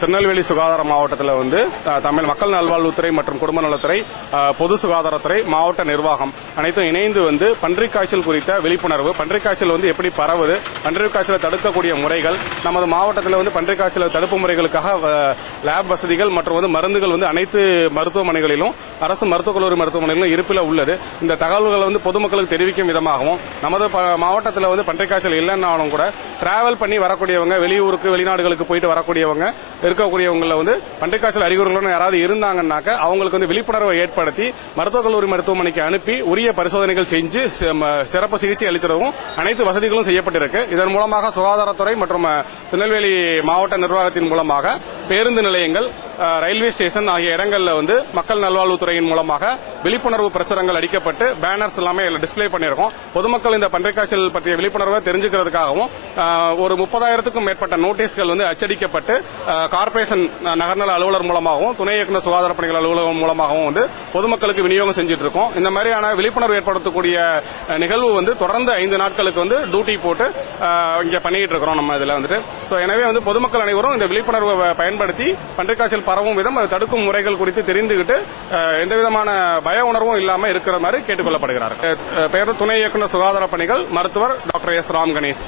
திருநெல்வேலி சுகாதார மாவட்டத்தில் வந்து தமிழ் மக்கள் நல்வாழ்வுத்துறை மற்றும் குடும்ப நலத்துறை பொது சுகாதாரத்துறை மாவட்ட நிர்வாகம் அனைத்தும் இணைந்து வந்து பன்றிக் காய்ச்சல் குறித்த விழிப்புணர்வு பன்றிக் காய்ச்சல் வந்து எப்படி பரவுது பன்றிக் காய்ச்சலை தடுக்கக்கூடிய முறைகள் நமது மாவட்டத்தில் வந்து பன்றிக் காய்ச்சல் தடுப்பு முறைகளுக்காக லேப் வசதிகள் மற்றும் வந்து மருந்துகள் வந்து அனைத்து மருத்துவமனைகளிலும் அரசு மருத்துவக் கல்லூரி மருத்துவமனைகளிலும் இருப்பில் உள்ளது. இந்த தகவல்களை வந்து பொதுமக்களுக்கு தெரிவிக்கும் விதமாகவும் நமது மாவட்டத்தில் வந்து பன்றிக் காய்ச்சல் இல்லைன்னாலும் கூட டிராவல் பண்ணி வரக்கூடியவங்க வெளியூருக்கு வெளிநாடுகளுக்கு போயிட்டு வரக்கூடியவங்க இருக்கக்கூடியவங்கள வந்து பன்றிக் காய்ச்சல் அறிகுறிகளும் யாராவது இருந்தாங்கன்னாக்க அவங்களுக்கு வந்து விழிப்புணர்வை ஏற்படுத்தி மருத்துவக் கல்லூரி மருத்துவமனைக்கு அனுப்பி உரிய பரிசோதனைகள் செஞ்சு சிறப்பு சிகிச்சை அளித்திடவும் அனைத்து வசதிகளும் செய்யப்பட்டிருக்கு. இதன் மூலமாக சுகாதாரத்துறை மற்றும் திருநெல்வேலி மாவட்ட நிர்வாகத்தின் மூலமாக பேருந்து நிலையங்கள் ரயில்வே ஸ்டேஷன் ஆகிய இடங்கள்ல வந்து மக்கள் நல்வாழ்வுத்துறையின் மூலமாக விழிப்புணர்வு பிரசுரங்கள் அடிக்கப்பட்டு பேனர்ஸ் எல்லாமே டிஸ்ப்ளே பண்ணியிருக்கோம். பொதுமக்கள் இந்த பன்றிக் காய்ச்சல் பற்றிய விழிப்புணர்வை தெரிஞ்சுக்கிறதுக்காகவும் ஒரு முப்பதாயிரத்துக்கும் மேற்பட்ட நோட்டீஸ்கள் வந்து அச்சடிக்கப்பட்டு கார்பரேஷன் கார்ப்பரேஷன் நகர்நல அலுவலர் மூலமாகவும் துணை இயக்குநர் சுகாதார பணிகள் அலுவலகம் மூலமாகவும் வந்து பொதுமக்களுக்கு விநியோகம் செஞ்சுட்டு இருக்கோம் இந்த மாதிரியான விழிப்புணர்வு ஏற்படுத்தக்கூடிய நிகழ்வு வந்து தொடர்ந்து ஐந்து நாட்களுக்கு வந்து டியூட்டி போட்டு இங்கே இங்க பண்ணிட்டு இருக்கிறோம் நம்ம இதுல வந்துட்டு. ஸோ எனவே வந்து பொதுமக்கள் அனைவரும் இந்த விழிப்புணர்வை பயன்படுத்தி பன்றிக் காய்ச்சல் பரவும் விதம் அது தடுக்கும் முறைகள் குறித்து தெரிந்துகிட்டு எந்த விதமான பய உணர்வும் இல்லாமல் இருக்கிற மாதிரி கேட்டுக்கொள்ளப்படுகிறார் அஹ், பெயர் துணை இயக்குநர் சுகாதார பணிகள் மருத்துவர் டாக்டர் எஸ். ராம் கணேஷ்